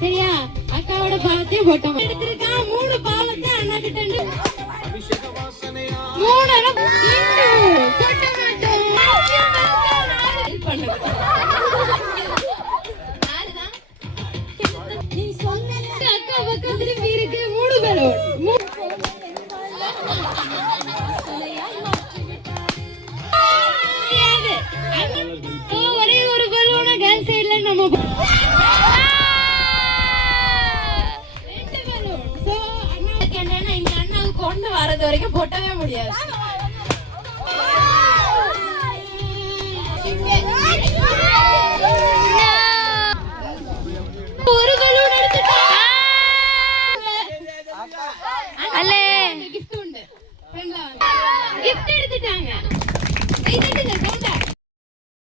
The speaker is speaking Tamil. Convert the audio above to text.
சரியா? அக்காவோட பாவத்தையும் போட்டோம். எடுத்திருக்கா 3 பாவத்தை அண்ணா கிட்ட 3 போட்ட மாட்டோம். நீ சொன்ன அக்கா பக்கம் திரும்பி இருக்கு 3 பேரோட ஒரே ஒரு பலூன கேர்ள் சைடுல நம்ம 2 பலூன். சோ அண்ணாக்கு என்னன்னா இந்த அண்ணாவுக்கு கொண்டு வரது வரைக்கும் போட்டவே முடியாது.